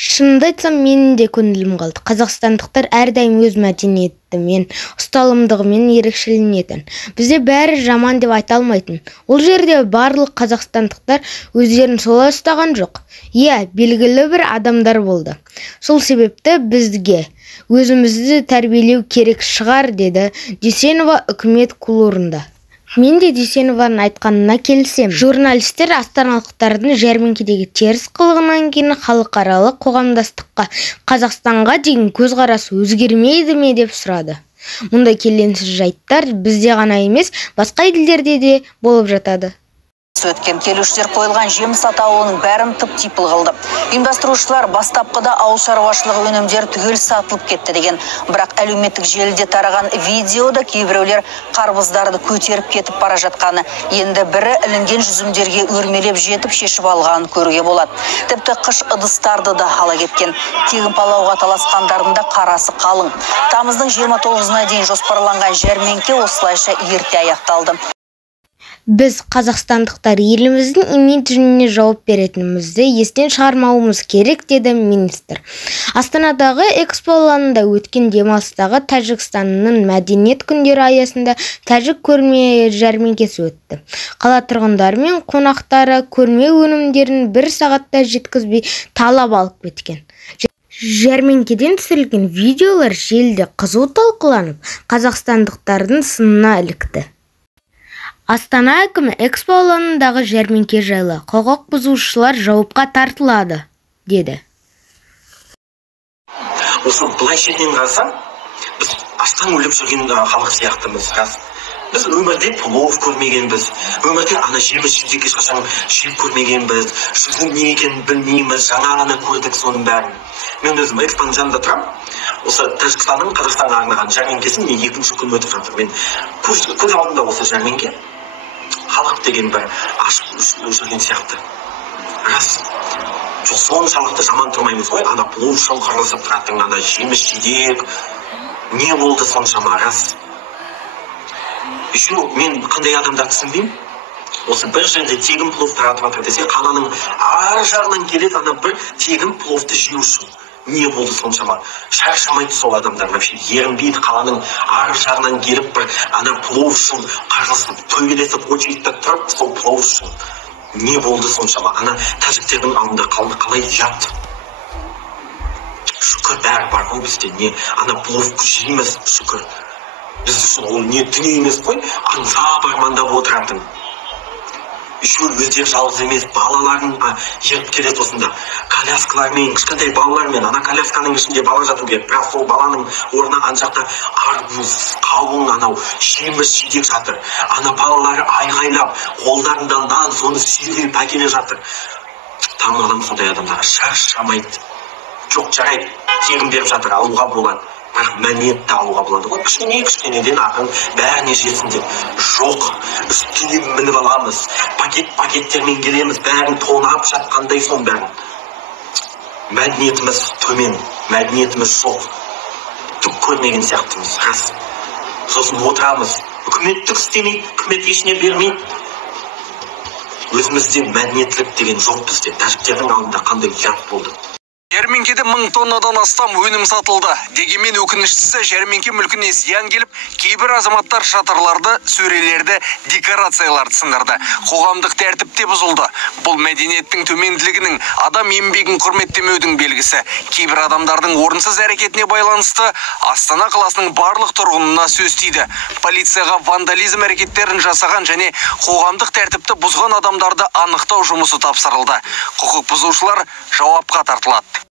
Шынымды айтсам, менің де көңілім қалды. Қазақстандықтар әрдайым өз мәдениетімен, ұсталымдығымен ерекшеленетін. Бізде бәрі жаман деп айта алмайтын. Ол жерде барлық қазақстандықтар өздерін солай ұстаған жоқ. Белгілі бір адамдар болды. Сол себепті бізге өзімізді тәрбиелеу керек шығар, деді Дүйсенова үкімет кулуарында. Мен де Дүйсенованың айтқанына келісемін. Журналистер астаналықтардың жәрмеңкедегі теріс қылығынан кейін халықаралық қоғамдастыққа Қазақстанға деген көзқарасы өзгермейді ме деп сұрады. Мұндай келеңсіз жайттар бізде ғана емес, басқа елдерде де болып жатады. Өткен келушілер қойылған жеміс атауының бәрін тып-типыл қылды. Ұйымдастырушылар бастапқыда ауыл шаруашылығы өнімдері түгел сатылып кетті деген, бірақ әлеуметтік желіде тараған видеода кейбіреулер қарбыздарды көтеріп кетіп бара жатқаны, енді бірі ілінген жүзімдерге өрмелеп жетіп шешіп алғанын көруге болады. Тіпті қыш ыдыстарды да ала кеткен. Тегін палауға таласқандардың да қарасы қалың. Тамыздың 29-на дейін жоспарланған жәрмеңке осылайша ерте аяқталды. Біз қазақстандықтар еліміздің имиджіне жауап беретінімізді естен шығармауымыз керек, деді министр. Астанадағы экспо алаңында өткен демалыстағы Тәжікстанның мәдениет күндері аясында тәжік көрме жәрмеңкесі өтті. Қала тұрғындары мен қонақтары көрме өнімдерін бір сағатта жеткізбей талап алып кеткен. Жәрмеңкеден түсірілген видеолар желіде қызу талқыланып, қазақстандықтардың сынына ілікті. Астана әкімі экспо алаңындағы жәрмеңке жайлы құқық бұзушылар жауапқа тартылады, деді. Осы былай шетінен қарасаң, біз аштан өліп жүрген халық сияқтымыз. Біз өмірде плов көрмегенбіз, өмірде жеміс-жидек ешқашан жеп көрмегенбіз, жүздің не екенін білмейміз, жаңа ғана көрдік соның бәрін. Мен өзім экспоның жанында тұрамын. Осы Тәжікстанның Қазақстанға арнаған жәрмеңкесін мен 2-ші күн өтіп жатыр. Мен көз алдымда осы жәрмеңке халық деген бір ашып жүрген сияқты. Рас. Соншалықты жаман тұрмаймыз ғой. Плов шалқарласып тұратын, жеміс-жидек. Не болды соншама, рас. Еще мен қандай адамдар түсінбеймін. Осы бір жерде тегін плов таратып жатыр десе, қаланың ар жағынан келеді бір тегін пловты жеу үшін. Не болды соншама? Шаршамайды сол адамдар, вообще ерінбейді, қаланың ар жағынан келіп бір плов үшін қарғысып, төбелесіп, очередьте тұрып, сол плов үшін. Не болды соншама? Тәжіктердің алдында қалай ұят. Шүкір бәрі бар ғой бізде, не плов жейміз, шүкір. Біз үшін ол не дүние емес қой, аңсап армандап отыратын. Еще өздері жалғыз емес, балаларын еріп келеді осында. Коляскалармен, кішкентай балалармен, колясканың ішінде бала жату керек. Бірақ сол баланың орнына жақта арбуз, қауын, жеміс-жидек жатыр. Балалары айғайлап, қолдарында нан, соны сүйреп әкеле жатыр. Таңғаламын сондай адамдарға, шаршамайды. Жоқ, жарайды, тегін беріп жатыр, алуға болады. Бірақ мәдениетті алуға болады ғой. Кішкенеден ақын бәріне жетсін деп. Жоқ, үстіне мініп аламыз. Пакеттермен келеміз, бәрін тонап жатқандай сон бәрін. Мәдениетіміз төмен, мәдениетіміз жоқ. Түк көрмеген сияқтымыз, рас. Сосын отырамыз. Үкіметтік істемейді, үкімет ешіне бермейді. Өзімізде мәдениеттілік деген жоқ бізде. Тәжіктердің алдында қандай ұят болды. Жәрмеңкеде 1000 тоннадан астам өнім сатылды. Дегенмен өкініштісі жәрмеңке мүлкіне зиян келіп, кейбір азаматтар шатырларды, сөрелерді, декорацияларды сындырды. Қоғамдық тәртіпте бұзылды. Бұл мәдениеттің төменділігінің, адам еңбегін құрметтемеудің белгісі. Кейбір адамдардың орынсыз әрекетіне байланысты Астана қаласының барлық тұрғынына сөз тиді. Полицияға вандализм әрекеттерін жасаған және қоғамдық тәртіпті бұзған адамдарды анықтау жұмысы тапсырылды. Құқық бұзушылар жауапқа тартылады.